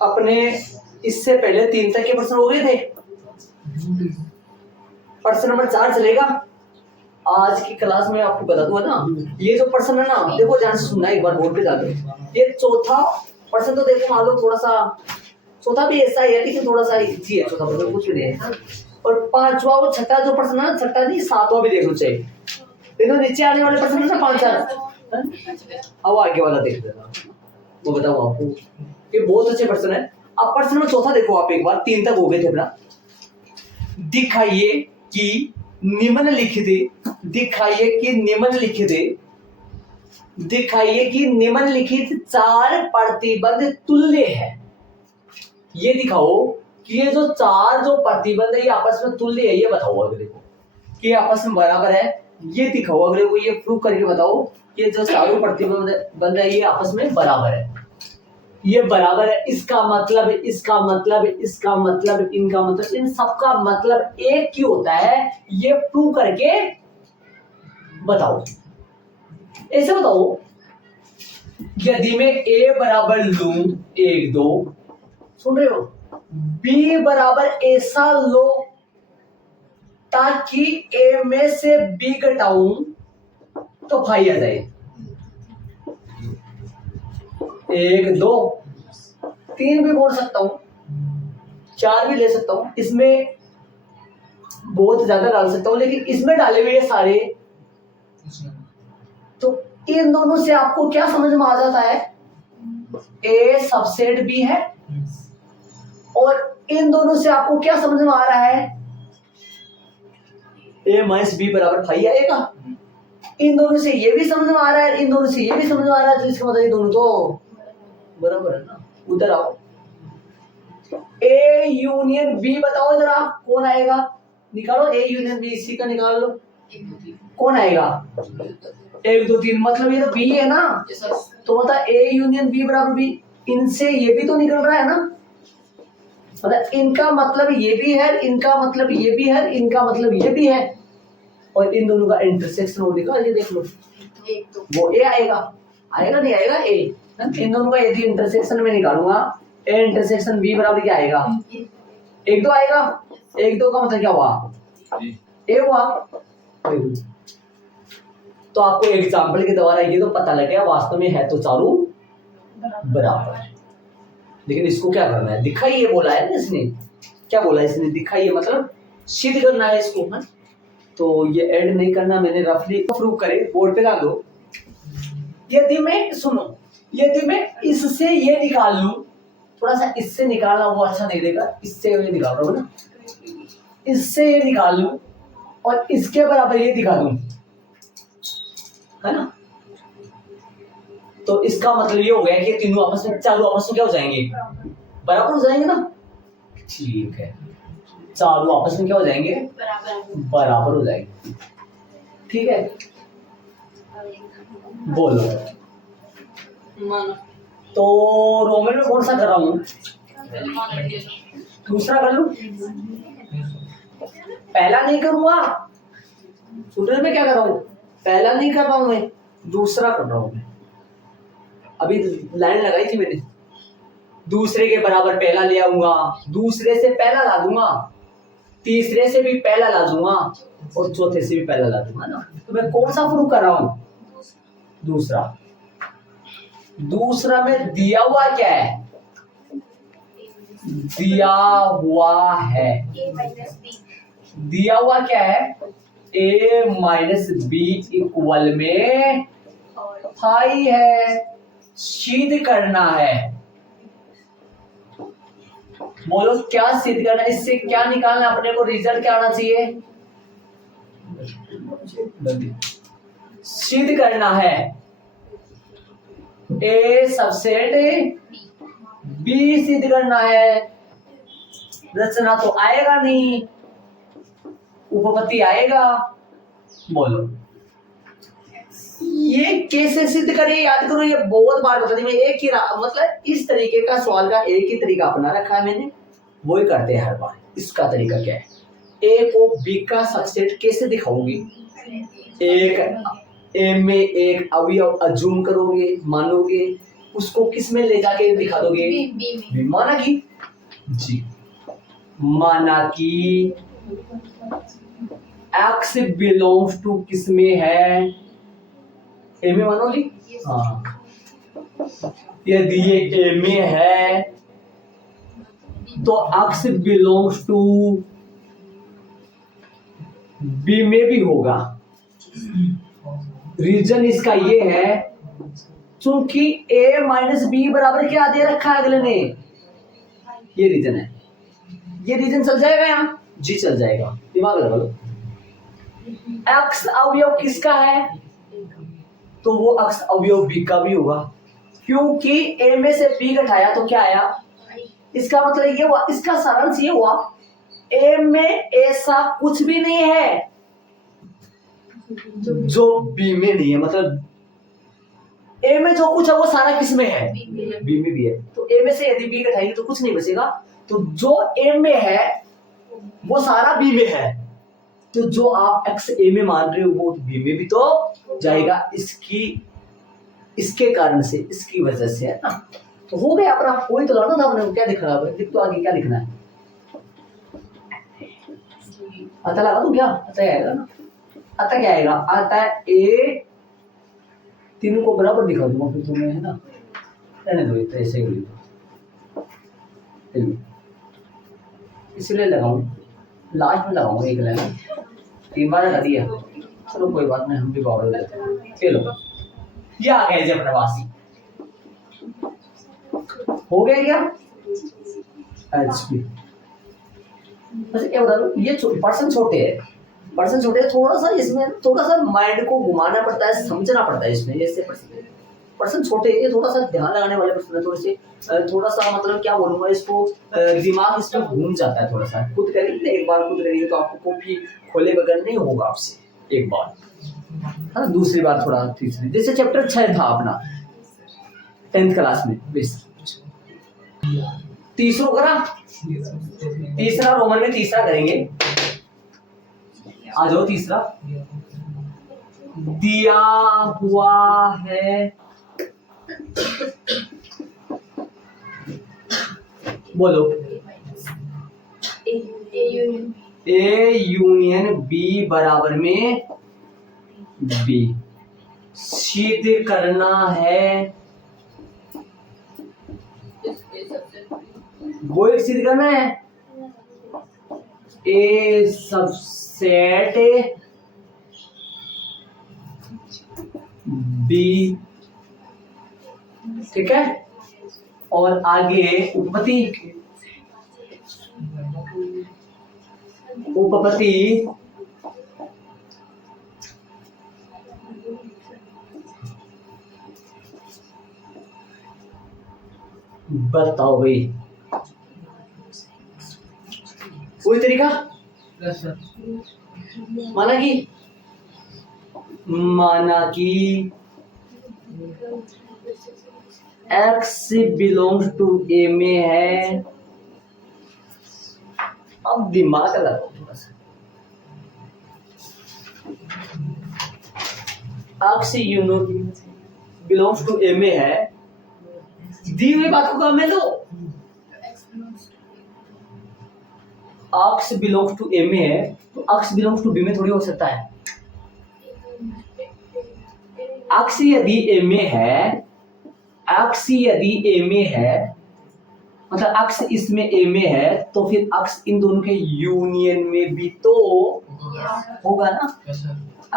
अपने इससे पहले 3 तक के प्रश्न हो गए थे। प्रश्न नंबर 4 चलेगा आज की क्लास में। आपको बता दूंगा ना, ये जो प्रश्न है ना, देखो ध्यान से सुनना एक बार, बोर्ड पे जाके। ये चौथा प्रश्न तो देखो मान लो थोड़ा सा, चौथा भी ऐसा ही है लेकिन थोड़ा सा इजी है, चौथा प्रश्न कुछ भी नहीं है। और पांचवा और छठा जो प्रश्न है, छठा नहीं सातवां भी देखना चाहिए। देखो नीचे आने वाले प्रश्न है ना 5 4, अब आगे वाला देख देना, वो बताऊँ आपको। ये बहुत अच्छे प्रश्न है। अब प्रश्न नंबर चौथा देखो आप एक बार, 3 तक हो गए थे अपना। दिखाइए कि निम्नलिखित 4 प्रतिबंध तुल्य है। ये दिखाओ कि ये जो 4 जो प्रतिबंध है ये आपस में तुल्य है। ये बताओ अगले को कि आपस में बराबर है। ये दिखाओ अगले को, ये प्रूव करके बताओ कि जो चारों प्रतिबंध है ये आपस में बराबर है। ये बराबर है, इसका मतलब इन सबका मतलब एक ही होता है। ये प्रूव करके बताओ। ऐसे बताओ, यदि मैं a बराबर लूं 1 2, सुन रहे हो, b बराबर ऐसा लो ताकि a में से b घटाऊं तो फाई आ जाए। 1 2 3 भी बोल सकता हूं, 4 भी ले सकता हूं, इसमें बहुत ज्यादा डाल सकता हूं, लेकिन इसमें डाले हुए सारे, तो इन दोनों से आपको क्या समझ में आ जाता है? A सबसेट B है। और इन दोनों से आपको क्या समझ में आ रहा है? A माइनस B बराबर फाई आएगा। इन दोनों से ये भी समझ में आ रहा है, इन दोनों से ये भी समझ में आ रहा है, तो इसका मतलब ये दोनों तो बराबर है ना। उधर आओ, A यूनियन B बताओ जरा, कौन आएगा? निकालो A यूनियन B, इसी का निकाल लो। कौन आएगा? 1 2 3, मतलब ये तो B है ना, तो मतलब A यूनियन B बराबर B। इनसे ये भी तो निकल रहा है ना, मतलब इनका मतलब ये भी है, इनका मतलब ये भी है, इनका मतलब ये भी है, और इन दोनों का इंटरसेक्शन हो निकाल, ये देख लो, वो A आएगा। आएगा नहीं आएगा A। इन दोनों का यदि इंटरसेक्शन में निकालूंगा, A इंटरसेक्शन B बराबर क्या आएगा? 1 2 आएगा। 1 2 का मतलब क्या हुआ? A हुआ। तो आपको एग्जाम्पल के द्वारा ये तो पता लग गया वास्तव में है तो चारों बराबर। लेकिन इसको क्या करना है? दिखाइए बोला है ना इसने। क्या बोला इसने? दिखाइए मतलब सिद्ध करना है इसको ना। तो ये ऐड नहीं करना, मैंने रफली प्रूव करे, बोर्ड पे डाल दो। यदि मैं इससे ये निकाल लूं, थोड़ा सा इससे निकालना वो अच्छा नहीं देगा, इससे ये निकाल रहा हूं ना, इससे ये निकाल लूं और इसके बराबर ये दिखा दूं, है ना, तो इसका मतलब ये हो गया कि तीनों आपस में, चारों आपस में क्या हो जाएंगे? बराबर हो जाएंगे ना। ठीक है, चारों आपस में क्या हो जाएंगे? बराबर हो जाएंगे। ठीक है, बोलो। तो रोमन में कौन सा कर रहा हूं? दूसरा कर लूं? पहला नहीं करूंगा। सूत्र में क्या कर रहा हूं? पहला नहीं कर रहा हूं मैं, दूसरा कर रहा हूं मैं। अभी लाइन लगाई थी मैंने, दूसरे के बराबर पहला ले आऊंगा, दूसरे से पहला ला दूंगा, तीसरे से भी पहला ला दूंगा और चौथे से भी पहला ला दूंगा ना। तो मैं कौन सा प्रूव कर रहा हूं? दूसरा में दिया हुआ क्या है? दिया हुआ क्या है? A माइनस बी इक्वल में फाई है। सिद्ध करना है। बोलो क्या सिद्ध करना है? इससे क्या निकालना है अपने को? रिजल्ट क्या आना चाहिए? सिद्ध करना है A सबसेट B सिद्ध करना है। रचना तो आएगा नहीं, उपपत्ति आएगा। बोलो ये कैसे सिद्ध करें? याद करो, ये बहुत बार बता दी मैं। एक ही मतलब इस तरीके का सवाल का एक ही तरीका अपना रखा है मैंने, वो ही करते हैं हर बार। इसका तरीका क्या है? A को B का सबसेट कैसे दिखाओगे? एक A में एक अवयव अज्यूम करोगे, मानोगे, उसको किस में ले जाके दिखा दोगे? बी माना कि जी, माना कि x बिलोंग्स टू किस में है? ए में मानो जी। हाँ, यदि ये ए में है तो x बिलोंग्स टू बी में भी होगा। रीजन इसका ये है क्योंकि a माइनस बी बराबर क्या दे रखा है अगले ने, ये रीजन है। ये रीजन चल जाएगा यहाँ? जी चल जाएगा, दिमाग लगा लो। x अवयव किसका है? तो वो x अवयव b का भी होगा, क्योंकि a में से b घटाया तो क्या आया? इसका मतलब ये हुआ, इसका सारांश ये हुआ a में ऐसा कुछ भी नहीं है जो b में नहीं है। मतलब a में जो कुछ है वो सारा किस में है? b में भी है। तो a में से यदि b घटाएंगे तो कुछ नहीं बचेगा। तो जो a में है वो सारा b में है, तो जो आप x a में मान रहे हो वो b में भी तो जाएगा, इसके कारण से, इसकी वजह से, है ना। तो हो गया अपना, कोई तो लाना था अपने, क्या दिख रहा है? लिख तो आगे क्या लिखना है? अतः लगा दूं क्या? अतः आएगा ना। अतः क्या आएगा? आता है a, तीनों को बराबर दिखा दूंगा फिर तुम्हें, है ना। रहने दो, इतना ऐसे ही इसलिए लगाऊं, लास्ट में लगाऊंगा एक लाइन, 3 बार लगा दिया। चलो कोई बात नहीं, हम भी बावड़ लेते हैं। चलो ये आ गया जी अपने पास, हो गया क्या? एचपी वैसे क्या बता दो, ये पर्सन छोटे हैं, पर्सन छोटे, थोड़ा सा इसमें थोड़ा सा माइंड को घुमाना पड़ता है, समझना पड़ता है इसमें। जैसे पर्सन छोटे, ये थोड़ा सा ध्यान लगाने वाले पर्सन है, थोड़े से थोड़ा सा, मतलब क्या बोलूंगा इसको, दिमाग इसमें घूम जाता है थोड़ा सा। खुद करेंगे एक बार, खुद करेंगे तो आपको कॉपी खोले बगैर नहीं होगा आपसे एक बार, है ना। दूसरी बार थोड़ा, तीसरी, जैसे चैप्टर 6 था अपना 10th क्लास में, तीसरा करा, तीसरा रोमन में तीसरा करेंगे। आ जाओ तीसरा, दिया हुआ है, बोलो। ए यूनियन बी बराबर में बी, सिद्ध करना है, वो एक सिद्ध करना है। ए सबसेट बी, ठीक है। और आगे उपपत्ति, उपपत्ति बताओ भाई, कोई तरीका? माना कि x बिलोंग्स टू a में है। अब दिमाग लगाओ थोड़ा सा, x बिलोंग्स टू a में है, दी हुई बात को काम में लो। x बिलोंग्स टू a में है तो x बिलोंग्स टू b में थोड़ी हो सकता है। x यदि a में है, x यदि a में है, मतलब x इसमें a में है, तो फिर x इन दोनों के यूनियन में भी तो होगा ना।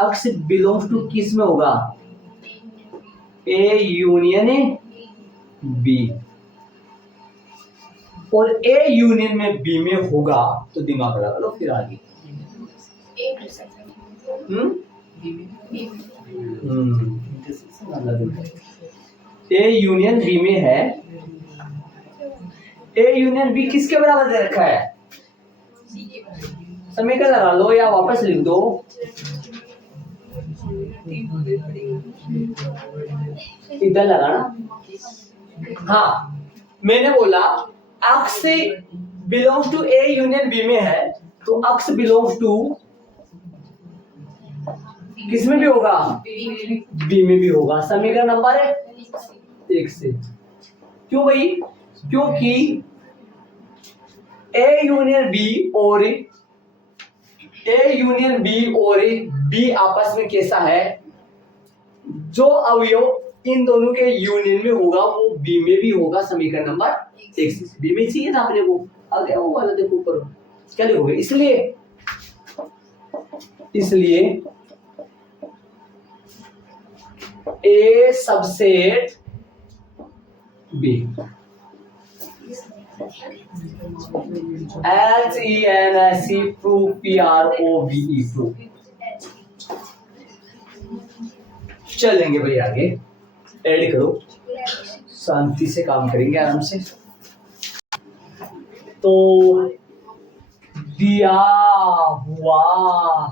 x बिलोंग्स टू किस में होगा? a यूनियन b, और a यूनियन में b में होगा, तो दिमाग लगा लो फिर आगे। a यूनियन b में है, a यूनियन b किसके बराबर दे रखा है? समीकरण लगा लो या वापस लिख दो। इधर लगाना। हाँ, मैंने बोला x belongs to a union b में है, तो x बिलोंग्स टू किस में भी होगा? b में भी होगा। समीकरण नंबर 1 से। क्यों भाई? क्योंकि ए यूनियन बी और बी आपस में कैसा है, जो अवयव इन दोनों के यूनियन में होगा वो बी में भी होगा। समीकरण नंबर 1 बी में चाहिए था अपने को, आ गया वो वाला, देखो ऊपर क्या लिखोगे। इसलिए A subset B, HENSE proof, PROVE proof. चलेंगे भाई आगे, ऐड करो, शांति से काम करेंगे आराम से। तो दिया हुआ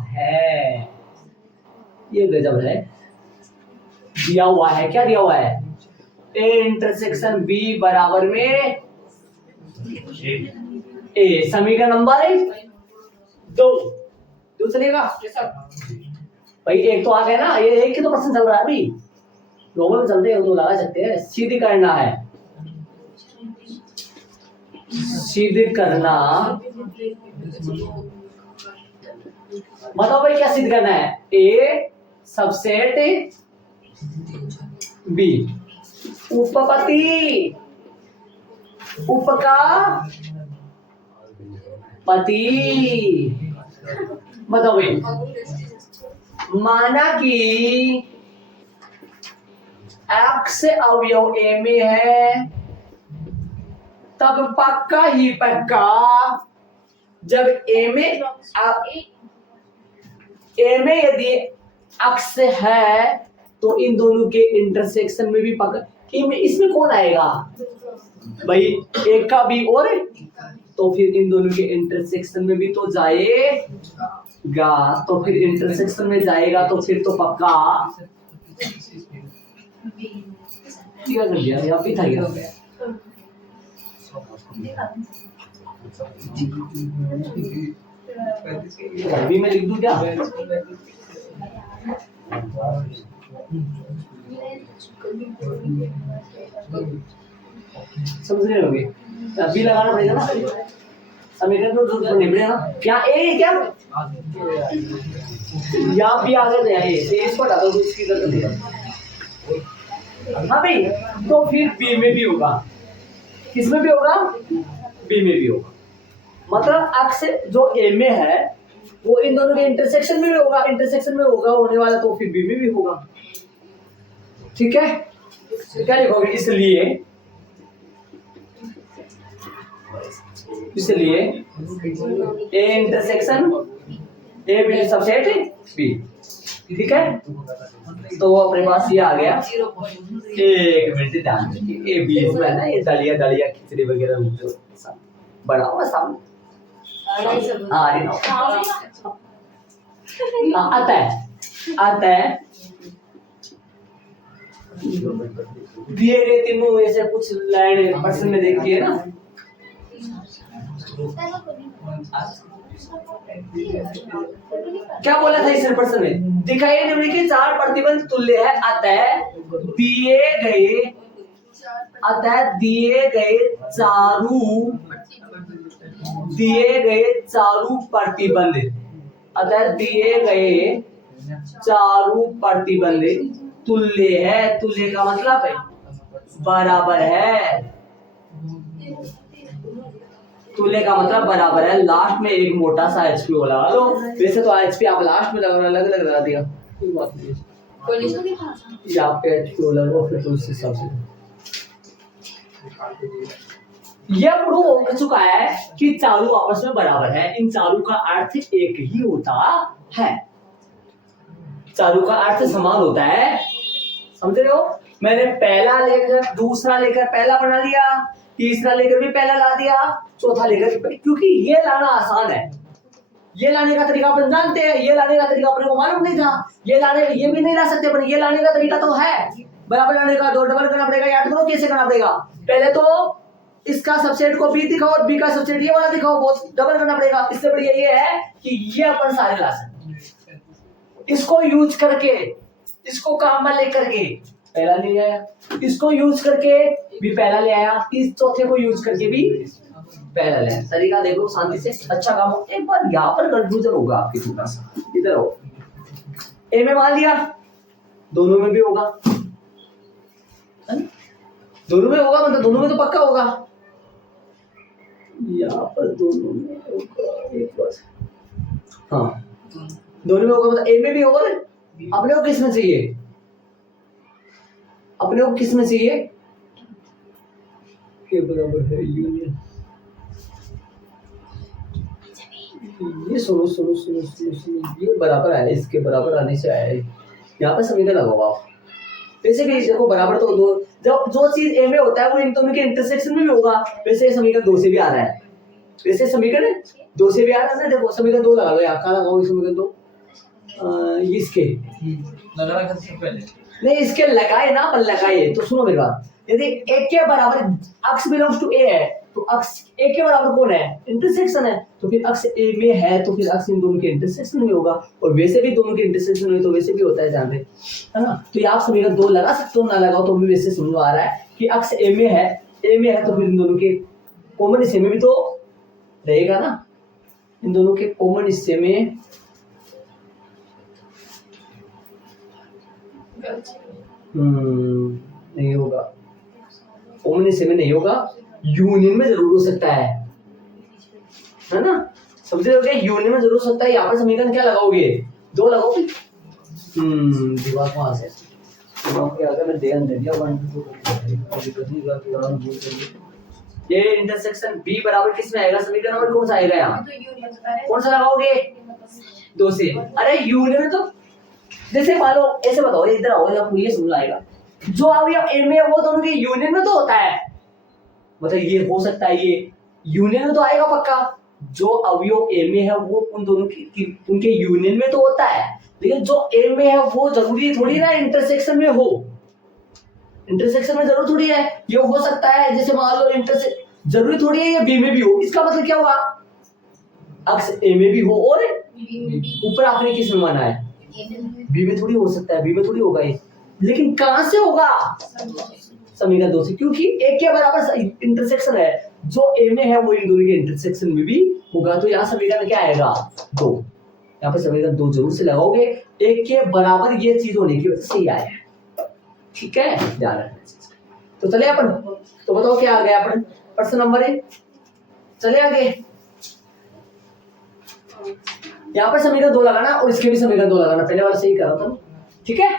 है, ये गजब है, दिया हुआ है, क्या दिया हुआ है? ए इंटरसेक्शन बी बराबर में ए। समीकरण नंबर 2 चलेगा भाई। एक तो आ गया ना, ये एक ही तो प्रश्न चल रहा है अभी, दोनों में चलते हैं, 2 लगा सकते हैं। सिद्ध करना है, सिद्ध करना मतलब भाई क्या सिद्ध करना है? ए सबसेट बी, उपपति, उप का पति। बताओ भाई, माना कि एक्स अवयव ए में है, तब पक्का ही पक्का जब ए में यदि एक्स है तो इन दोनों के इंटरसेक्शन में भी पक्का। इसमें कौन आएगा भाई? एक का बी और, तो फिर इन दोनों के इंटरसेक्शन में भी तो जाएगा, तो फिर इंटरसेक्शन में जाएगा तो फिर तो पक्का क्या कर दिया, यहाँ भी था क्या? अभी मैं लिख दूं क्या? समझ रहे होंगे, अभी लगाना पड़ेगा ना, समीकरण तो निपटेगा ना। क्या ए क्या यहाँ भी आगे दे आए, इसको हटा दो, इसकी जरूरत नहीं है। हाँ भाई, तो फिर बी में भी होगा, किस में भी होगा? बी में भी होगा। मतलब अक्ष जो ए में है वो इन दोनों के इंटरसेक्शन में भी होगा, इंटरसेक्शन में होगा होने वाला, तो फिर बी में भी होगा। ठीक है, क्या लिखोगे? इसलिए A intersection A B subset B. ठीक है, तो अपने पास ये आ गया। एक मिनट ध्यान रखिए, ए बीच में है ना, ये दलिया खिचड़ी वगैरह बड़ा हुआ सामने। अतः दिए गए तीनों में से कुछ लाइन प्रश्न में देखिए ना, क्या बोला था इस प्रश्न में? दिखाइए निम्न के 4 प्रतिबंध तुल्य है, अतः दिए गए चारों प्रतिबंध तुल्य है। तुल्य का मतलब है बराबर है, तुल्य का मतलब बराबर है। लास्ट में एक मोटा सा एचपी लगा लो, वैसे तो एचपी आप लास्ट में अलग लगा दिया, कोई बात नहीं, यहाँ पे एचपी लगा फिर तो उस हिसाब से यह प्रूव हो चुका है कि चारों आपस में बराबर है। इन चारों का अर्थ एक ही होता है, चारों का अर्थ समान होता है, समझ रहे हो? मैंने पहला लेकर दूसरा लेकर पहला बना लिया, तीसरा लेकर भी पहला ला दिया, चौथा लेकर, क्योंकि ये लाना आसान है। ये लाने का तरीका अपन जानते हैं, ये लाने का तरीका अपने को मालूम नहीं था, ये भी नहीं ला सकते, पर ये लाने का तरीका तो है। बराबर लाने का 2 डबल करना पड़ेगा, याद करो कैसे करना पड़ेगा। पहले तो इसका सबसेट को बी दिखाओ और बी का सबसेट ये वाला दिखाओ, बहुत डबल करना पड़ेगा। इससे बढ़िया ये है कि ये अपन सारे ला सकते, इसको यूज करके, इसको काम में लेकर के पहला ले आया, इसको यूज करके भी पहला ले आया, इस चौथे को यूज करके भी पहला ले आया। तरीका देखो शांति से, अच्छा काम हो। एक बार यहाँ पर कंफ्यूजन होगा आपकी थोड़ा सा, इधर हो। ए में मान लिया, दोनों में भी होगा, दोनों में होगा, मतलब दोनों में तो पक्का होगा। यहाँ पर दोनों में होगा, एक बार हाँ दोनों में होगा, मतलब ए में भी होगा ना। अपने को किस में चाहिए, अपने को किस में चाहिए, के बराबर है यूनियन। ये सुनो सुनो सुनो सुनो सुनो, ये बराबर आया, इसके बराबर आने से आया है। यहाँ पर समीकरण लगाओ आप। वैसे भी देखो बराबर तो दो, जब जो चीज ए में होता है वो इन दोनों के इंटरसेक्शन में भी होगा। वैसे समीकरण 2 से भी आ रहा है, वैसे समीकरण 2 से भी आ रहा है ना। देखो समीकरण 2 लगा लो, यहाँ कहाँ लगाओ समीकरण 2, इसके नहीं, इसके लगाए ना, पर लगाए तो सुनो मेरी बात। यदि एक के बराबर अक्ष बिलोंग्स टू ए है, तो अक्ष ए के बराबर कौन है, इंटरसेक्शन है, तो फिर अक्ष ए में है तो फिर अक्ष इन दोनों के इंटरसेक्शन में होगा। और वैसे भी दोनों के इंटरसेक्शन में तो वैसे भी होता है, जानते है ना। तो ये आप समीकरण 2 लगा सकते हो, ना लगाओ तो भी वैसे समझ आ रहा है कि अक्ष ए में है, ए में है तो फिर इन दोनों के कॉमन हिस्से में भी तो रहेगा ना, इन दोनों के कॉमन हिस्से में नहीं होगा, कॉमन हिस्से में नहीं होगा, यूनियन में जरूर हो सकता है ना। समझ रहे हो क्या, यूनियन में जरूर हो सकता है। यहाँ पर समीकरण क्या लगाओगे, 2 लगाओगे। दिमाग वहां से दिमाग के आगे मैं ध्यान दे दिया। ये इंटरसेक्शन बी बराबर किस में आएगा, समीकरण नंबर कौन सा आएगा यहाँ, कौन सा लगाओगे, 2 से। अरे यूनियन में तो जैसे मान लो ऐसे बताओ, इधर आओ, आपको ये समझ आएगा। जो अवयव ए में है वो दोनों के यूनियन में तो होता है, मतलब ये हो सकता है, ये यूनियन में तो आएगा पक्का। जो अवयव ए में है वो उन दोनों की उनके यूनियन में तो होता है, लेकिन जो ए में है वो जरूरी थोड़ी ना इंटरसेक्शन में हो, इंटरसेक्शन में जरूर थोड़ी है। ये हो सकता है जैसे मान लो जरूरी थोड़ी है ये बी में भी हो। इसका मतलब क्या हुआ, अक्ष ए में भी हो और ऊपर आपने किस में माना है, बी में थोड़ी हो सकता है, बी में थोड़ी होगा ये। लेकिन कहां से होगा, समीकरण 2 से, क्योंकि एक के बराबर इंटरसेक्शन है, जो ए में है वो इन दोनों के इंटरसेक्शन में भी होगा। तो यहाँ समीकरण क्या आएगा, 2। यहाँ पर समीकरण 2 जरूर से लगाओगे, एक के बराबर ये चीज होने की वजह से ही आया है, ठीक है, ध्यान रखना। तो चले अपन, तो बताओ क्या आ गया अपन, प्रश्न नंबर 1। चले आगे, यहाँ पर समीकरण 2 लगाना और इसके भी समीकरण 2 लगाना, पहले वाला सही करा था, ठीक है।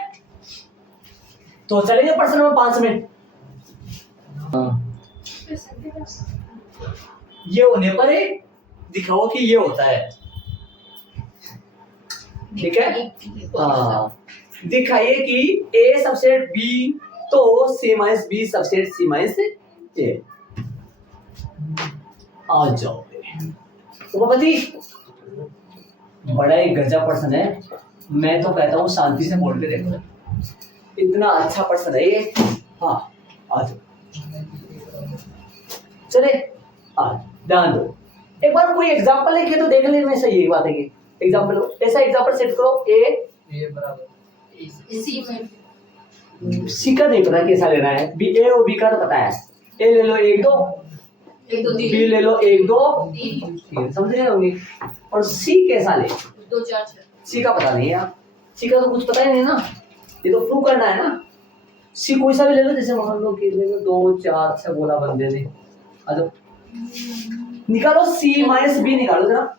तो चलेंगे प्रश्न नंबर 5 में। ये होने पर दिखाओ कि ये होता है, ठीक है। हाँ, दिखाइए कि ए सबसेट बी तो सी माइनस बी सबसेट सी माइनस ए। आ जाओ उपपति, बड़ा ही गजब प्रश्न है। मैं तो कहता हूँ शांति से बोल के देखो, इतना अच्छा प्रश्न है ये। हाँ आ जाओ, चले ध्यान दो। एक बार कोई एग्जांपल लेके तो देख लेने में सही है, बात है कि एग्जांपल लो, ऐसा एग्जांपल सेट करो, ए बराबर सी का नहीं पता कैसा लेना है, बी ए और बी का तो पता है। ए ले लो 1 2, बी ले लो 1 2 3, समझ रहे होंगे। और सी कैसा ले, 2 4 6, सी का पता नहीं है यार, सी का तो कुछ पता ही नहीं ना, ये तो प्रूव करना है ना। सी कोई सा भी ले लो, जैसे मान लो कि ले लो 2 4 6 बोला बंदे ने, आ जाओ निकालो, सी माइनस बी निकालो जरा।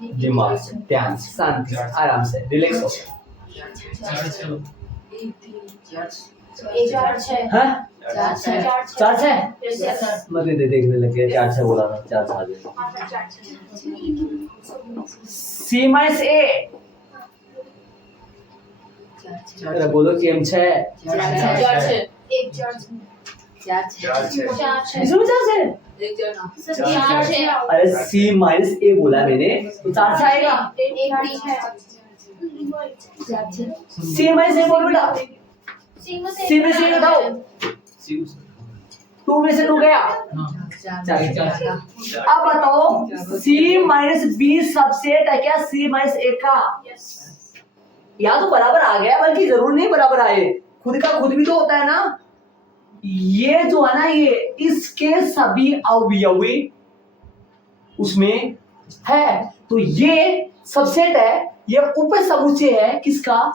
दिमाग से, ध्यान से, शांति से, आराम से, रिलैक्स हो। 4 6 मतलब देखने लगे 4 6 बोला था, 4 6 सी माइनस ए, बोलो कि हम 6 अरे सी माइनस ए बोला मैंने, तो 4 6 आएगा। सी माइनस ए बोल बेटा, सी में से बताओ, 2 में से 2 गया, अब बताओ सी माइनस बी सबसेट है क्या सी माइनस ए का? यहाँ तो बराबर आ गया, बल्कि जरूर नहीं बराबर आए, खुद का खुद भी तो होता है ना। ये जो है ना ये इसके सभी अवयवी उसमें है, तो ये सबसेट है, ये उप समुच्चय है किसका?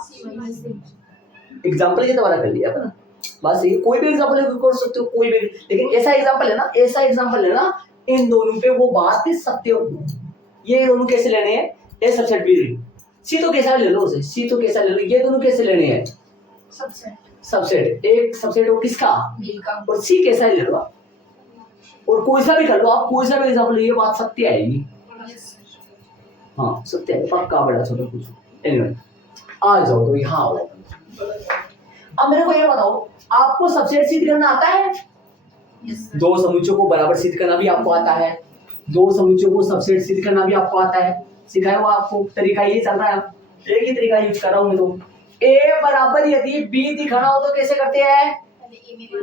एग्जाम्पल के द्वारा कर लिया अपना, बस ये कोई भी एग्जाम्पल कर सकते हो, कोई भी, लेकिन ऐसा एग्जाम्पल है ना, ऐसा एग्जाम्पल है ना, इन दोनों पे वो बात सत्य हो। ये दोनों कैसे लेने हैं? ए सबसेट बी, सी तो कैसा ले लो उसे, सी तो कैसा ले लो, ये दोनों कैसे लेने हैं? सबसेट, एक सबसेट हो किसका? और सी कैसा ले लो, और कोई सा भी कर लो आप, कोई सा भी एग्जाम्पल, ये बात सत्य आएगी। हाँ सत्य है, पक्का बड़ा छोटा कुछ। एनीवे आ जाओ तो यहाँ आओ। अब मेरे को ये बताओ, आपको सबसेट सिद्ध करना आता है? दो समुच्चयों को बराबर सिद्ध करना भी आपको आता है, दो समुच्चयों को सबसेट सिद्ध करना भी आपको आता है, सिखाया हुआ आपको तरीका ये चल रहा है, एक ही तरीका यूज कर रहा हूं मैं। तो ए बराबर यदि बी दिखाना हो तो कैसे करते हैं?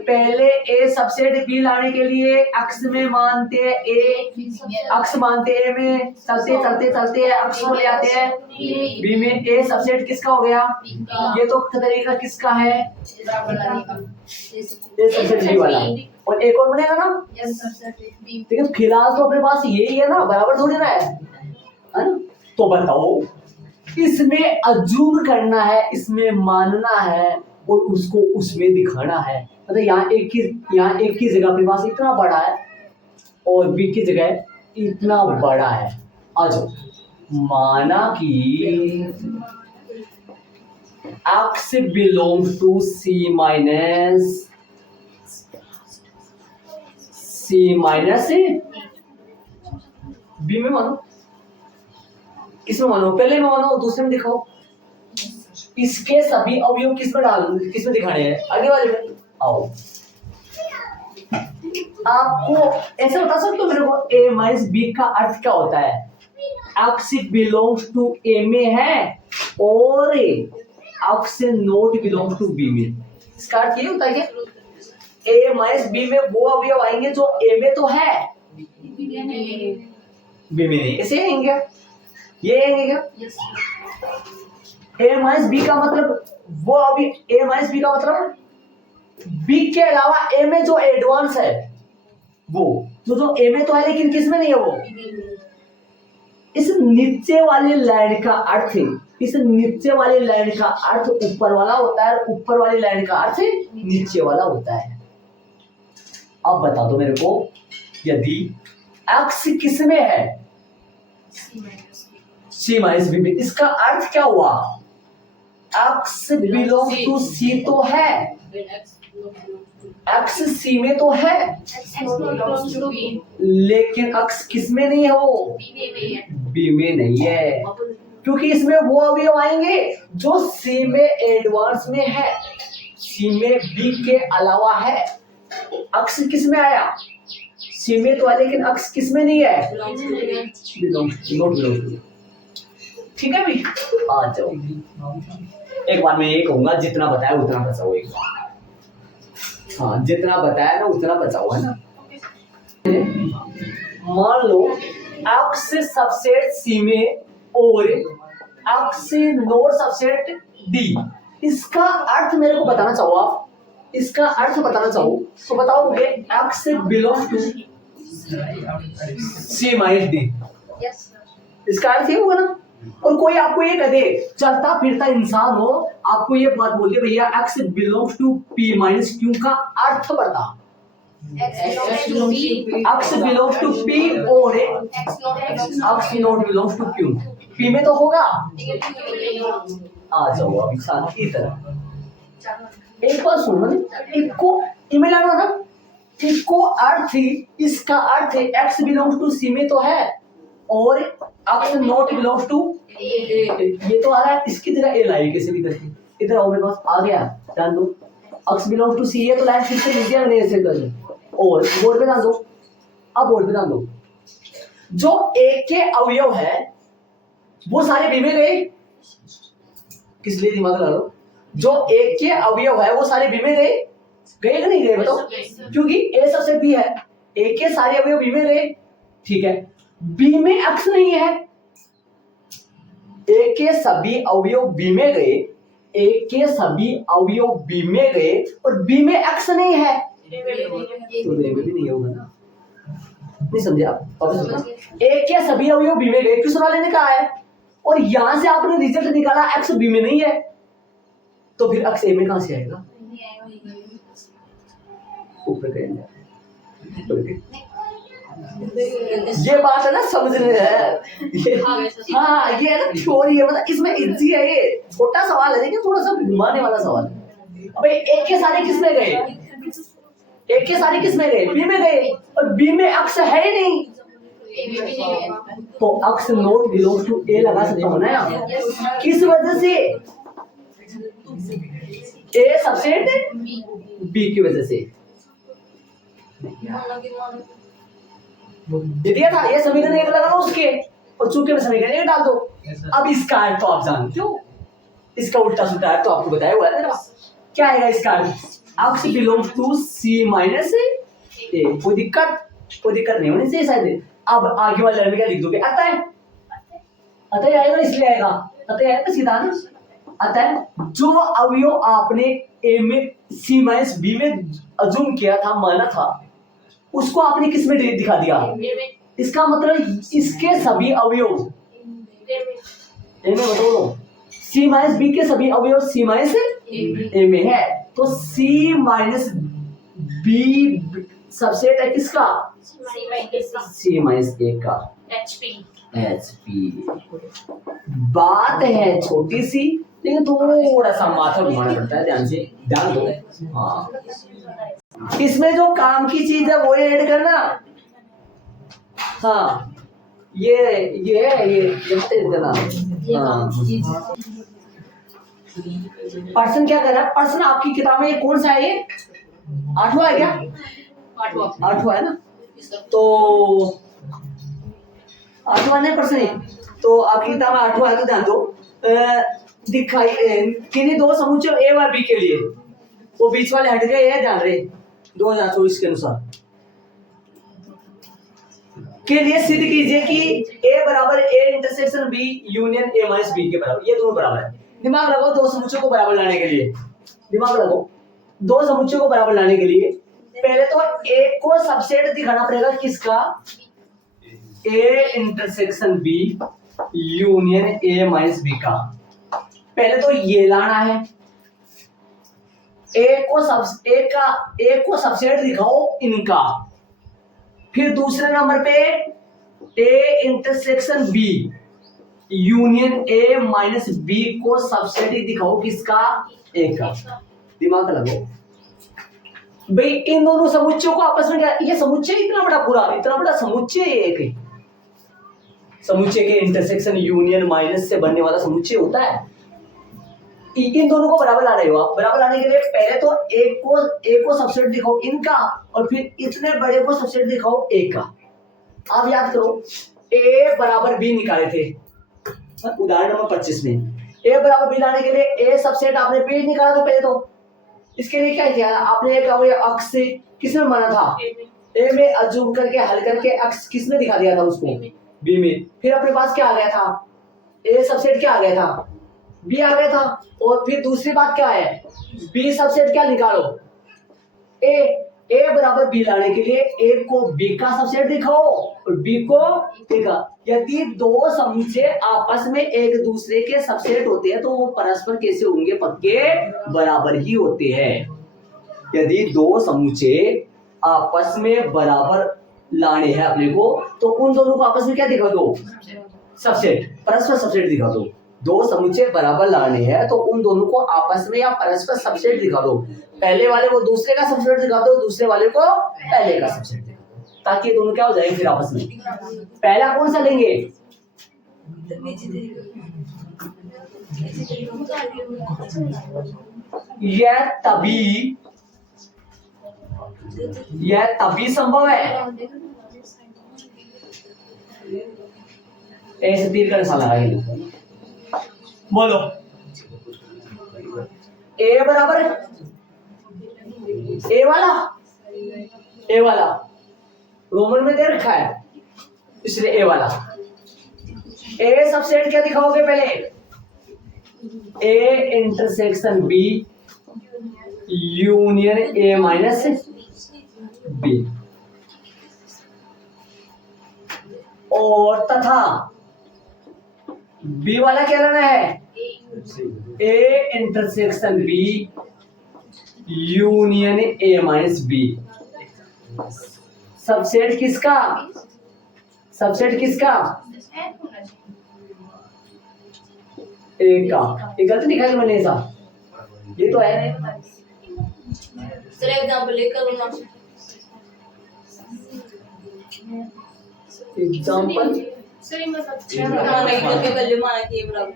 पहले ए सबसेट बी लाने के लिए अक्ष में मानते हैं ए, अक्ष मानते ए में, चलते चलते चलते अक्ष को ले आते हैं बी में। ए सबसेट किसका हो गया? ये तो तरीका किसका है? ए सबसेट बी वाला। और एक और बनेगा ना, लेकिन फिलहाल तो अपने पास यही है ना, बराबर थोड़ी ना है ना। तो बताओ इसमें अज्यूम करना है, इसमें मानना है और उसको उसमें दिखाना है। मतलब यहाँ एक की जगह अपने पास इतना बड़ा है और बी की जगह इतना बड़ा है। आज माना कि x belongs to c minus B में मानो, किसमें मानो? पहले में मानो, दूसरे में दिखाओ। इसके सभी अवयव किसमें दिखाने हैं? आगे वाले में। आओ आपको ऐसे बता सकते हो मेरे को a माइनस बी का अर्थ क्या होता है? x बिलोंग्स टू a में है और x not belongs to b में। इसका अर्थ ये होता है कि a माइनस बी में वो अवयव आएंगे जो a में तो है, b में नहीं। ऐसे आएंगे क्या? ये आएंगे क्या? a माइनस बी का मतलब वो अभी a माइनस बी का मतलब b के अलावा a में जो एडवांस है वो जो a में तो है लेकिन किस में नहीं है वो। इस नीचे वाली लाइन का अर्थ, इस नीचे वाली लाइन का अर्थ ऊपर वाला होता है, ऊपर वाली लाइन का अर्थ नीचे वाला होता है। अब बता दो मेरे को, यदि x किस में है? c माइनस बी में। इसका अर्थ क्या हुआ? x बिलोंग टू c तो है, x c में तो है, लेकिन x किस में नहीं है? वो b में नहीं है, क्योंकि इसमें वो अवयव आएंगे जो c में एडवांस में है, c में b के अलावा है। x किस में आया? c में तो है लेकिन x किस में नहीं है? बिलोंग। ठीक है भाई, आ जाओ। एक बार मैं ये कहूंगा, जितना बताया उतना बचाओ एक बार। हाँ जितना बताया ना उतना बचाओ, है ना। मान लो x सबसेट c में और x नॉट सबसेट d। इसका अर्थ मेरे को बताना चाहो आप, इसका अर्थ बताना चाहो तो बताओगे x belong to c minus d। इसका अर्थ ये होगा ना। और कोई आपको ये कह दे, चलता फिरता इंसान हो, आपको ये बात बोल दे भैया x belongs to p minus q का अर्थ बता। x बिलोंग्स टू p और x not belongs to q, p में तो होगा। आ जाओ अभी शांति की तरह। एक बार सुनो, इनको ईमेल आना ना, इनको अर्थ ही, इसका अर्थ है x बिलोंग्स टू c में तो है और x नॉट बिलोंग्स टू ये तो आ रहा है, इसकी जगह ए लाई कैसे भी करके इधर आओ, मेरे पास आ गया। ध्यान दो, x बिलोंग्स टू c है तो लाइन फिर से लिख दिया मैंने ऐसे कर, और बोर्ड पे ध्यान दो। अब बोर्ड पे ध्यान दो, जो a के अवयव है वो सारे b में गए। किस लिए दिमाग लगा लो, जो a के अवयव है वो सारे b में गए, गए कि नहीं गए बताओ? क्योंकि a सबसेट b है, ए के सारे अवयव बी में गए, ठीक है, बी में एक्स नहीं है, ए के सभी अवयव बी में गए, ए के सभी अवयव बी में गए और बी में एक्स नहीं है, तो ए में भी नहीं होगा ना, नहीं समझे आप? ए के सभी अवयव बी में गए, किस वाले ने कहा है, और यहां से आपने रिजल्ट निकाला एक्स बी में नहीं है, तो फिर एक्स ए में कहां से आएगा? ऊपर करेंगे, ये बात है ना, समझने है ये, हाँ ये है ना थ्योरी है, मतलब इसमें इजी है, ये छोटा सवाल है लेकिन थोड़ा सा घुमाने वाला सवाल है। अब एक के सारे किस में गए, एक के सारे किस में गए, बी में गए, और बी में अक्स है ही नहीं, तो अक्स नॉट बिलोंग्स टू ए लगा सकता हूं ना यार, किस वजह से? ए सबसेट बी की वजह से दिया था, ये समीकरण एक लगा लो उसके, और चूंकि मैं समीकरण एक डाल दो। अब इसका अर्थ तो आप जानते हो, इसका उल्टा सुल्टा अर्थ तो आपको बताया हुआ है ना, क्या आएगा इसका अर्थ? X belongs to C minus A, कोई दिक्कत नहीं होनी चाहिए शायद। अब आगे वाले में क्या लिख दोगे? अतः आएगा, इसलिए आएगा, अतः आएगा सीधा ना, अतः जो अवयव आपने ए में सी माइनस बी में अज्यूम किया था, माना था, उसको आपने किस में दिखा दिया? इसका मतलब इसके सभी अवयव ए में, बताओ, सी माइनस बी के सभी अवयव सी माइनस ए में है, तो सी माइनस बी सबसेट है किसका? सी माइनस ए का, एचपी। बात है छोटी सी, लेकिन थोड़ा सा माथा घुमाना पड़ता है, ध्यान दो। हाँ, इसमें जो काम की चीज है वो ऐड करना। हाँ, ये देना। हाँ, पर्सन क्या कर रहा है? पर्सन आपकी किताब में कौन सा है? ये 8वां है क्या? 8वां है ना, तो 8वां नहीं पर्सन है, तो आपकी किताब में 8वां है, तो ध्यान दो। दिखाई किन्हीं दो समुच्चय ए और बी के लिए, वो बीच वाले हट गए हैं, ध्यान रहे, 2024 के अनुसार के लिए सिद्ध कीजिए कि ए बराबर A intersection B union A minus B के बराबर, ये दोनों बराबर है। दिमाग लगाओ, दो समुच्चयों को बराबर लाने के लिए, दिमाग लगाओ, दो समुच्चयों को बराबर लाने के लिए पहले तो ए को सबसेट दिखाना पड़ेगा किसका? A intersection B union A minus B का। पहले तो ये लाना है, ए को सबसेट दिखाओ इनका। फिर दूसरे नंबर पे A intersection B union A minus B को सबसेट दिखाओ किसका? ए का। दिमाग लगाओ भाई, इन दोनों समुच्चयों को आपस में क्या, ये समुच्चय इतना बड़ा समुच्चय, एक समुच्चय के इंटरसेक्शन यूनियन माइनस से बनने वाला समुच्चय होता है। इन दोनों को बराबर ला रहे हो आप। बराबर लाने के लिए पहले तो ए को सबसेट दिखाओ इनका, और फिर इतने बड़े को सबसेट दिखाओ ए का। आप याद करो, ए बराबर बी निकाले थे उदाहरण नंबर 25 में। ए बराबर बी लाने के लिए ए सबसेट आपने बी निकाला था पहले, तो इसके लिए क्या किया? आपने एक अक्स किसमें माना था? ए में अज्यूम करके हल करके अक्स किसमें दिखा दिया था उसको? बी में। फिर अपने पास क्या आ गया था? ए सबसेट क्या आ गया था? बी आ गया था। और फिर दूसरी बात क्या है? बी सबसेट क्या निकालो? ए बराबर बी लाने के लिए ए को बी का सबसेट दिखाओ और बी को ए का। यदि दो समुच्चय आपस में एक दूसरे के सबसेट होते हैं तो वो परस्पर कैसे होंगे? पक्के बराबर ही होते हैं। यदि दो समुच्चय आपस में बराबर लाने हैं अपने को, तो उन दोनों को आपस में क्या दिखा दो? सबसेट, परस्पर सबसेट दिखा दो। दो समुच्चय बराबर लाने हैं तो उन दोनों को आपस में या परस्पर सबसेट दिखा दो। पहले वाले को दूसरे का सबसेट दिखा दो, दूसरे वाले को पहले का सबसेट दिखा दो, ताकि ये दोनों क्या हो जाएंगे फिर आपस में। पहला कौन सा लेंगे? यह तभी संभव है, ऐसे तीर का निशान लगाएंगे। बोलो, ए बराबर ए वाला रोमन में दे रखा है, इसलिए ए वाला। ए सबसेट क्या दिखाओगे पहले, A intersection B union A minus B, और तथा बी वाला क्या लेना है, A intersection B union A minus B. Subset किसका, सबसेट किसका, ए का। ये गलत लिखा है मैंने ऐसा, ये तो है। सर एग्जांपल लेकर ना, एग्जांपल सर मतलब माना कि पहले माना कि बराबर,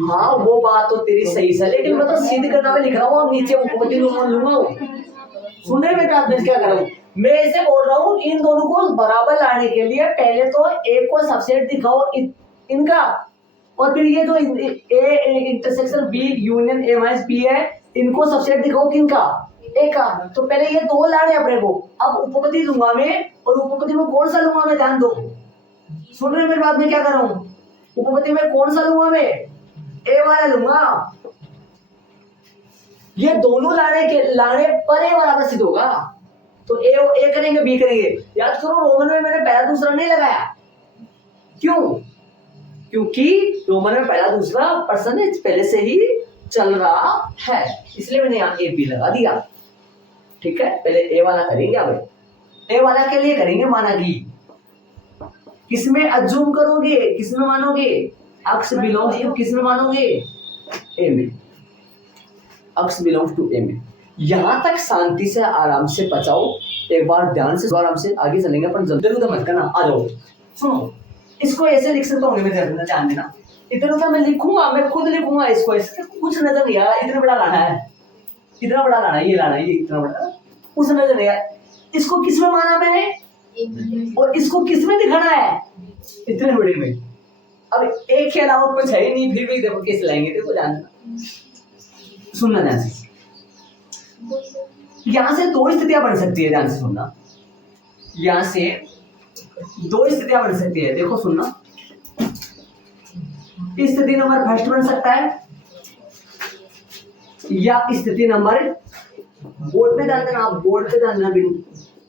हाँ वो बात तो तेरी सही है, लेकिन मैं तो सिद्ध करना में लिख रहा हूँ, नीचे उपपत्ति लूंगा। सुनने में क्या करूँ, मैं इसे बोल रहा हूँ इन दोनों को बराबर लाने के लिए पहले तो एक को सबसेट दिखाओ इनका, और फिर ये जो A intersection B union A minus B है, इनको सबसेट दिखाओ किनका, ए का। तो पहले ये दो लाने अपने को, अब उपपत्ति लूंगा मैं, और उपपत्ति में कौन सा लूंगा मैं, ध्यान दो, सुन रहे मेरी बात में क्या कर रहा हूँ, उपपत्ति में कौन सा लूंगा मैं, ए वाला लूंगा। ये दोनों लाने पर ए बराबर सिद्ध होगा, तो ए करेंगे बी करेंगे। याद करो रोमन में मैंने पहला दूसरा नहीं लगाया, क्यों, क्योंकि रोमन में पहला दूसरा परसेंटेज पहले से ही चल रहा है, इसलिए मैंने यहाँ ए बी लगा दिया। ठीक है, पहले ए वाला करेंगे, अब ए वाला के लिए करेंगे माना कि, किसमें अज्यूम करोगे, किसमें मानोगे, अक्स बिलोंग्स टू किसमें मानोगे, ए में, अक्स बिलोंग्स टू ए में। यहां तक शांति से आराम से बचाओ, एक बार ध्यान से आराम से आगे चलेंगे, पर जल्दी उधर मत करना। आ जाओ, सुनो, इसको ऐसे लिख सकता हूँ मैं, ध्यान देना, इधर उधर मैं लिखूंगा, मैं खुद लिखूंगा इसको, इसके कुछ नजर नहीं आया, इतना बड़ा लाना है, इतना बड़ा लाना है, ये लाना है, ये इतना बड़ा, कुछ नजर नहीं आया। इसको किसमें माना मैंने, और इसको किसमें दिखाना है, इतने बड़े में। अब एक के अलावा कुछ है ही नहीं, फिर भी देखो कैसे लाएंगे, देखो जानना, सुनना ध्यान से। यहां से दो स्थितियां बन सकती है, ध्यान से सुनना, यहां से दो स्थितियां बन सकती है, देखो सुनना। स्थिति नंबर फर्स्ट बन सकता है, या स्थिति नंबर, बोर्ड पे ध्यान देना, आप बोर्ड पे ध्यान देना,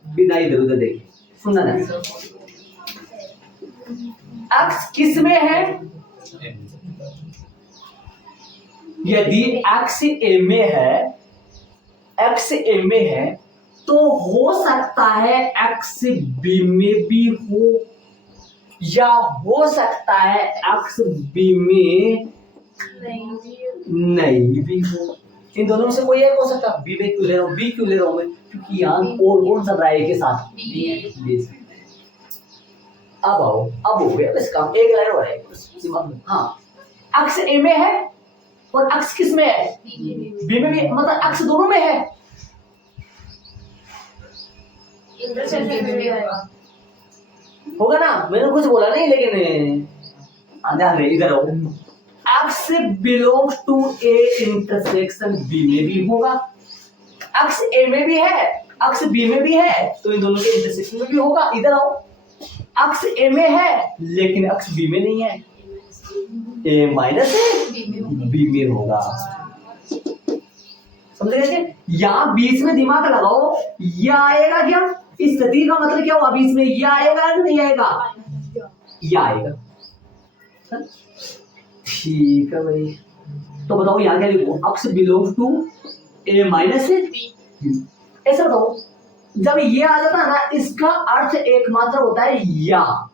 बिना इधर उधर देखिए, सुनना ध्यान। एक्स किस में है, यदि एक्स ए में है, एक्स ए में है, तो हो सकता है एक्स बी में भी हो, या हो सकता है एक्स बी में नहीं भी हो। इन दोनों में से कोई एक हो सकता है। बी में क्यों ले रहा हूँ, बी क्यों ले रहा हूँ मैं, क्योंकि यहाँ और कौन सा रहा है के साथ, अब आओ, अब हो गया बस काम, एक लाइन और है। हाँ, अक्स ए में है और अक्स किस में है, बी में भी, मतलब अक्स दोनों में है, होगा ना, मैंने कुछ बोला नहीं, लेकिन ध्यान रहे, इधर आओ। X belongs to A intersection B में भी होगा, एक्स ए में भी है, एक्स बी में भी है, तो इन दोनों के इंटरसेक्शन में भी होगा। इधर आओ, एक्स ए में है लेकिन एक्स बी में नहीं है, ए माइनस बी में होगा, समझ गए। यहाँ बीच में दिमाग लगाओ, या आएगा क्या, इस स्थिति का मतलब क्या हुआ, बीच में या आएगा कि नहीं आएगा, या आएगा। ठीक है भाई, तो बताओ यहाँ क्या लिखो, x belongs to A minus B, ऐसा बताओ। जब ये आ जाता है ना, इसका अर्थ एकमात्र होता है या,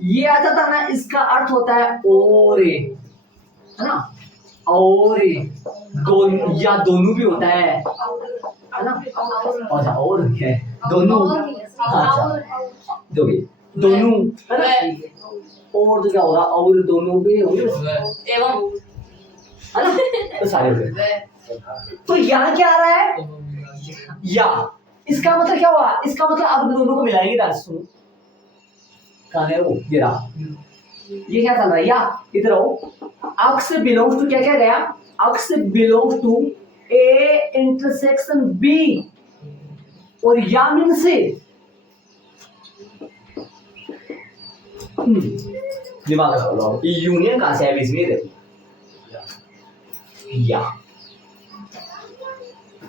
ये आ जाता है ना, इसका अर्थ होता है और, है ना, और दोनों, या दोनों भी होता है ना, अच्छा और है दोनों, अच्छा जो भी दोनों, है ना, और तो क्या होगा, और दोनों भी होंगे एवं, है ना, तो सारे हो गए। तो यहाँ क्या आ रहा है, या, इसका मतलब क्या हुआ, इसका मतलब अब दोनों को मिलाएंगे, डांस सुनो, कहाँ है वो, ये रहा, ये क्या चल रहा है, या इधर आओ, अक्स बिलोंग्स टू, क्या क्या गया, x belongs to A intersection B, और या मीन्स दिमाग लगाओ, ये यूनियन कहां से है बीच में, देखो या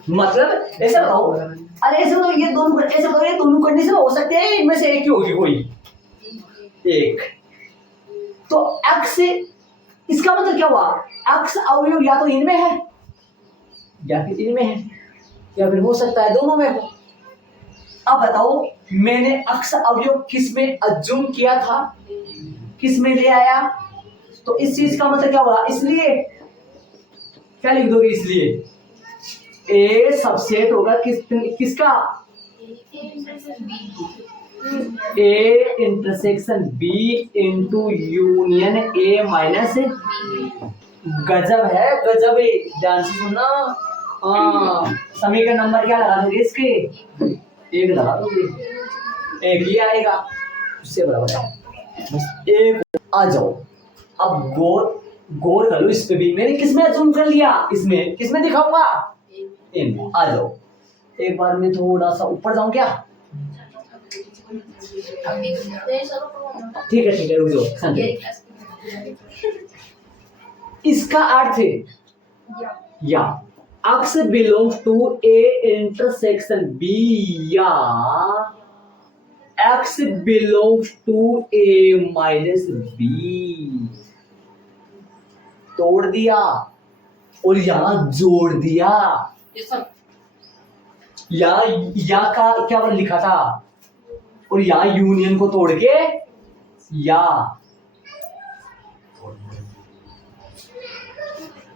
मतलब ऐसा बताओ, अरे ऐसे तो ये दोनों, ऐसे बताओ ये दोनों कंडीशन हो सकते हैं, इनमें से एक ही होगी कोई एक। तो एक्स, इसका मतलब क्या हुआ, एक्स अवयव या तो इनमें है या फिर इनमें है, या फिर हो सकता है दोनों में हो। अब बताओ मैंने एक्स अवयव किस में अज्यूम किया था, किस में ले आया, तो इस चीज का मतलब क्या हुआ, इसलिए क्या लिख दोगे, इसलिए ए सबसेट होगा किसका, A intersection B into union A minus, गजब है गजब है, ध्यान से सुनना। समीकरण नंबर क्या लगा दोगे इसके, एक लगा दोगे, एक ही आएगा उससे बराबर है, बस एक आ जाओ। अब गौर कर लो इस पे भी, मैंने किसमें अज्यूम कर लिया, इसमें किसमें दिखाऊंगा, इन आ जाओ। एक बार मैं थोड़ा सा ऊपर जाऊं क्या, ठीक है रुक जाओ। इसका अर्थ है या x belongs to A intersection B, या x belongs to A minus B, तोड़ दिया और यहां जोड़ दिया। या का क्या वर्ड लिखा था, और यहां यूनियन को तोड़ के या।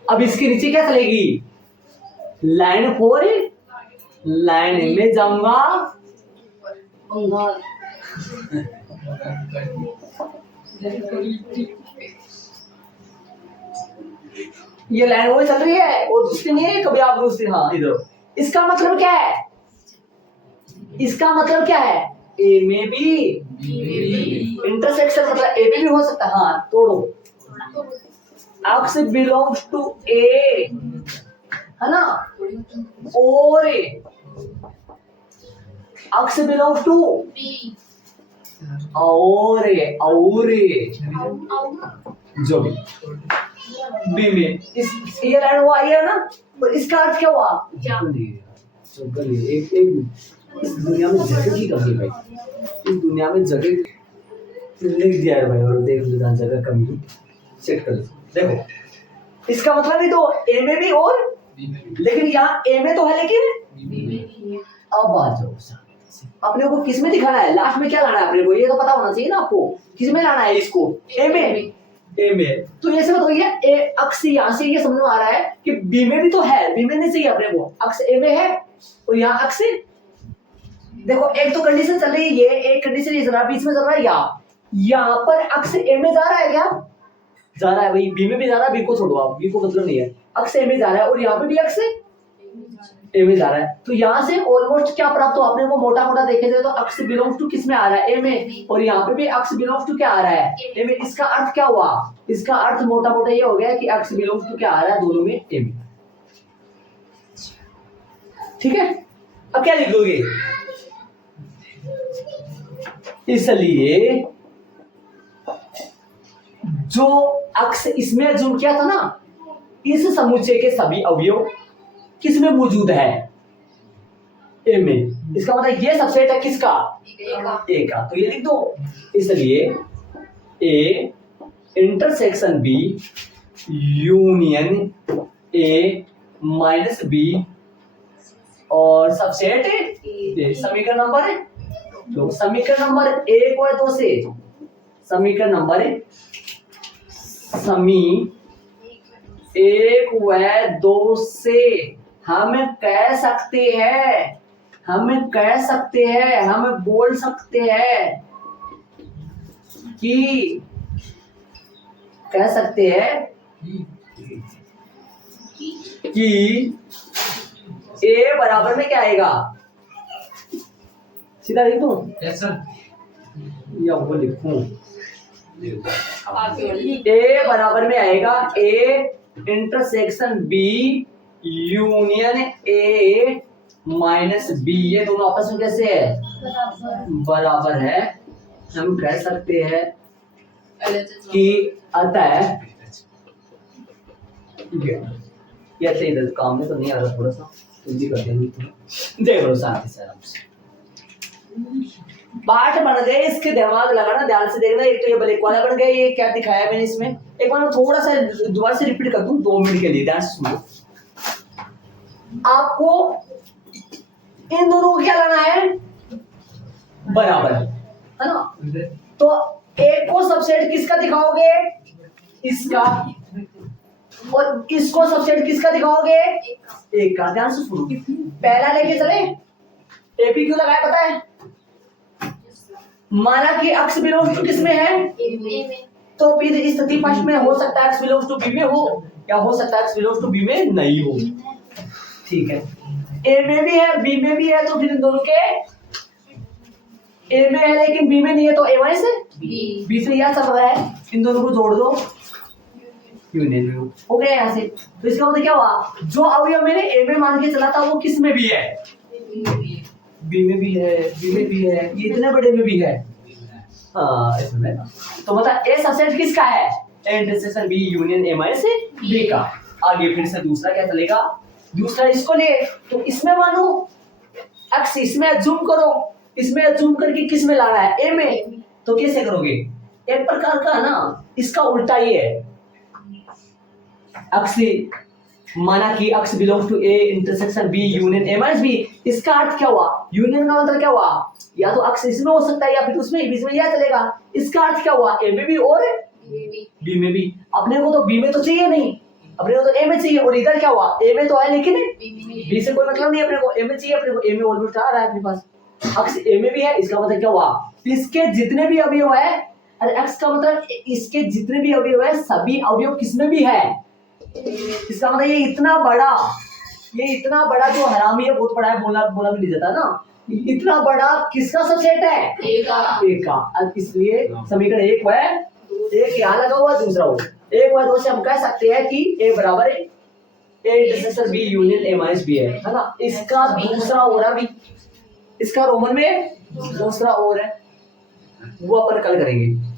अब इसके नीचे क्या चलेगी, लाइन 4, लाइन में जाऊंगा, ये लाइन वो चल रही है, वो दूसरी नहीं है, कभी आप दूसरी, हाँ इधर। इसका मतलब क्या है, इसका मतलब क्या है, ए में भी इंटरसेक्शन, मतलब ए में भी हो सकता है, हाँ तोड़ो, एक्स बिलोंग्स टू ए है ना, और एक्स बिलोंग्स टू और जो भी बी में, इस ये लाइन वो आई है ना, तो इसका अर्थ क्या हुआ, एक इस दुनिया में जगह की कमी भाई, इस दुनिया में जगह लिख दिया है भाई, और देख लो जगह कमी सेट कर लो। देखो इसका मतलब ही तो ए में भी और, लेकिन यहाँ ए में तो है लेकिन, अब आ जाओ अपने को किस में दिखाना है, लास्ट में क्या लाना है अपने को, ये तो पता होना चाहिए ना आपको, किस में लाना है इसको, ए में। तो ये से बताइए ए अक्स यहाँ से ये समझ में आ रहा है कि बी में भी तो है, बी में नहीं चाहिए अपने को, अक्स ए में है और यहाँ अक्स, देखो एक तो कंडीशन चल रही है, ये एक कंडीशन ये चल रहा है, बीच में चल रहा है यहाँ पर अक्स ए में जा रहा है, क्या जा रहा है भाई, बी में भी जा रहा है, बी को छोड़ो आप, बी को मतलब नहीं है, अक्स ए में जा रहा है और यहाँ पे भी अक्स ए में जा रहा है। तो यहाँ से ऑलमोस्ट क्या प्राप्त हो, आपने वो मोटा मोटा देखे थे तो अक्स बिलोंग्स टू किस में आ रहा है, ए में, और यहाँ पे भी अक्स बिलोंग्स टू क्या आ रहा है, ए में। इसका अर्थ क्या हुआ, इसका अर्थ मोटा मोटा ये हो गया कि अक्स बिलोंग्स टू क्या आ रहा है, दोनों में ए में, ठीक है। अब क्या लिख दोगे, इसलिए जो अक्स इसमें अज्यूम किया था ना, इस समुच्चय के सभी अवयव किस में मौजूद है, ए में। इसका मतलब ये सबसेट है किसका, ए का, तो ये लिख दो। इसलिए A intersection B union A minus B और सबसेट ए, समीकरण नंबर है, तो समीकरण नंबर 1 और 2 से, समीकरण नंबर समी 1 व 2 से हम कह सकते हैं, हम बोल सकते हैं कि, कह सकते हैं कि ए बराबर में क्या आएगा, सीधा लिख दूं, यस सर, या वो लिखूं, ए बराबर में आएगा A intersection B union A minus B, ये दोनों आपस में कैसे है? बराबर है। हम कह सकते हैं कि अतः ये ऐसे इधर काम में तो नहीं आ रहा, थोड़ा सा जल्दी कर देंगे। देख लो शांति से आराम से पाठ बन गए, इसके दिमाग लगाना, ध्यान से देखना। एक तो ये ब्लैक वाला बन गया, ये क्या दिखाया मैंने इसमें, एक बार मैं थोड़ा सा दोबारा से रिपीट कर दूं 2 मिनट के लिए, ध्यान से सुनो। आपको इन दोनों को क्या लाना है? बराबर, है ना? तो एक को सबसेट किसका दिखाओगे? इसका। और इसको सबसेट किसका दिखाओगे? एक का। ध्यान से सुनो, पहला लेके चले, एपी क्यों लगाया पता है? माना कि अक्स बिलोंग्स टू किसमें है? तो फिर इस स्थिति फर्स्ट में हो सकता है अक्स बिलोंग्स टू बी में हो, या हो सकता है अक्स बिलोंग्स टू बी में नहीं हो। ठीक है, ए में भी है बी में भी है, तो फिर इन दोनों के ए में है लेकिन बी में नहीं है, तो ए माइनस बी से यह चल रहा है, इन दोनों को जोड़ दो, यूनियन में हो गया यहाँ से। तो इसका मतलब क्या हुआ? जो अवयव मैंने ए में मान के चला था वो किस में भी है? बी में भी है, बी में भी है, ये इतने बड़े में भी है। हाँ इसमें तो मतलब ए सबसेट किसका है? A intersection B union A minus B का। आगे फिर से दूसरा क्या चलेगा? दूसरा इसको ले, तो इसमें मानो एक्स, इसमें जूम करो, इसमें जूम करके किस में लाना है? ए में। तो कैसे करोगे? एक प्रकार का ना इसका उल्टा ही है। अक्स माना कि x belongs to A intersection B union A minus B, इसका अर्थ क्या हुआ? यूनियन का मतलब क्या हुआ? या तो अक्स इसमें हो सकता है या फिर उसमें, बीच में यह चलेगा। इसका अर्थ क्या हुआ? ए में भी और बी में भी। अपने को तो बी में तो चाहिए नहीं, अपने को तो ए में चाहिए, और इधर क्या हुआ? ए में तो है लेकिन बी से कोई मतलब नहीं, अपने को ए में चाहिए, अपने को ए में ऑलमोस्ट आ रहा है अपने पास। अक्स ए में भी है, इसका मतलब क्या हुआ? इसके जितने भी अवयव है, अरे एक्स का मतलब इसके जितने भी अवयव है सभी अवयव किसमें भी है। इसका मतलब ये इतना बड़ा जो हरामी है, बहुत बड़ा है, बोला भी नहीं जाता ना, इतना बड़ा किसका सबसेट है? ए का। इसलिए समीकरण एक है, एक यहाँ लगा हुआ, दूसरा हो, एक बार दो से हम कह सकते हैं कि ए बराबर है A intersection B union A minus B है ना? इसका दूसरा हो रहा भी, इसका रोमन में दूसरा और है, वो अपन कल करेंगे।